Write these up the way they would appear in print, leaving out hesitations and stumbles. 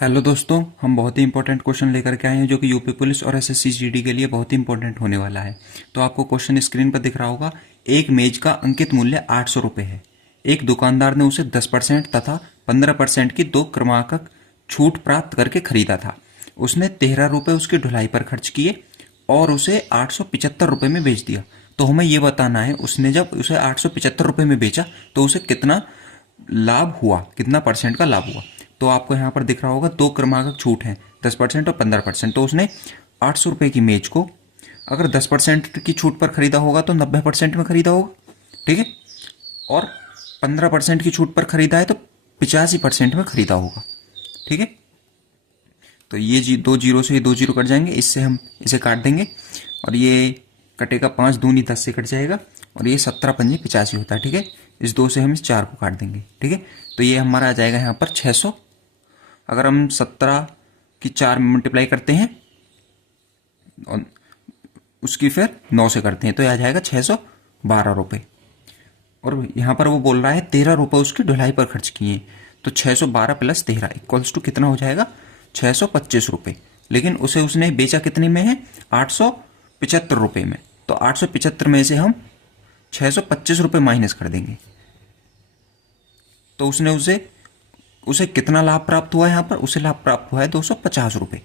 Hello दोस्तों, हम बहुत ही इंपॉर्टेंट क्वेश्चन लेकर के आए हैं जो कि यूपी पुलिस और एसएससी जीडी के लिए बहुत ही इंपॉर्टेंट होने वाला है। तो आपको क्वेश्चन स्क्रीन पर दिख रहा होगा। एक मेज का अंकित मूल्य 800 रुपये है। एक दुकानदार ने उसे 10% तथा 15% की दो क्रमांकक छूट प्राप्त करके खरीदा था। उसने 13 रुपये उसकी ढुलाई पर खर्च किए और उसे 875 रुपये में बेच दिया। तो हमें ये बताना है, उसने जब उसे 875 रुपये में बेचा तो उसे कितना लाभ हुआ, कितना परसेंट का लाभ हुआ। तो आपको यहाँ पर दिख रहा होगा दो क्रमांकक छूट हैं, 10% और 15%। तो उसने 800 रुपये की मेज को अगर 10% की छूट पर खरीदा होगा तो 90% में खरीदा होगा, ठीक है। और 15% की छूट पर खरीदा है तो 85% में खरीदा होगा, ठीक है। तो ये दो जीरो से ये दो जीरो कट जाएंगे, इससे हम इसे काट देंगे और ये कटेगा 5 दूनी 10 से कट जाएगा और ये 17 पंजे 85 होता है, ठीक है। इस दो से हम इस 4 को काट देंगे, ठीक है। तो ये हमारा आ जाएगा यहाँ पर 600। अगर हम 17 की 4 में मल्टीप्लाई करते हैं और उसकी फिर 9 से करते हैं तो यह आ जाएगा 612 रुपये। और यहाँ पर वो बोल रहा है 13 रुपये उसकी ढुलाई पर खर्च किए, तो 612 प्लस 13 इक्वल्स टू कितना हो जाएगा, 625 रुपये। लेकिन उसने बेचा कितने में है, 875 रुपये में। तो 875 में से हम 625 रुपये माइनस कर देंगे तो उसे कितना लाभ प्राप्त हुआ है। यहाँ पर उसे लाभ प्राप्त हुआ है 250 रुपये।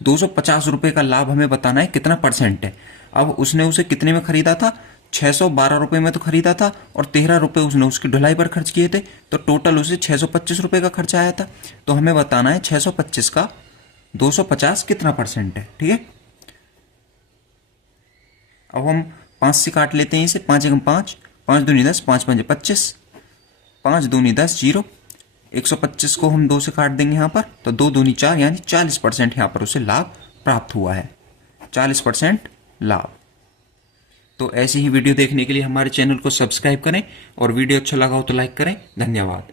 250 रुपये का लाभ हमें बताना है कितना परसेंट है। अब उसने उसे कितने में खरीदा था, 612 रुपये में तो खरीदा था और 13 रुपये उसने उसकी ढुलाई पर खर्च किए थे, तो टोटल उसे 625 रुपये का खर्चा आया था। तो हमें बताना है 625 का 250 कितना परसेंट है, ठीक है। अब हम 5 से काट लेते हैं इसे, 5 एकम 5, 5 दूनी 10, 5 पंजे 25, 5 दूनी 10 जीरो। 125 को हम 2 से काट देंगे यहाँ पर, तो 2 दूनी 4 यानी 40% यहाँ पर उसे लाभ प्राप्त हुआ है, 40% लाभ। तो ऐसी ही वीडियो देखने के लिए हमारे चैनल को सब्सक्राइब करें और वीडियो अच्छा लगा हो तो लाइक करें। धन्यवाद।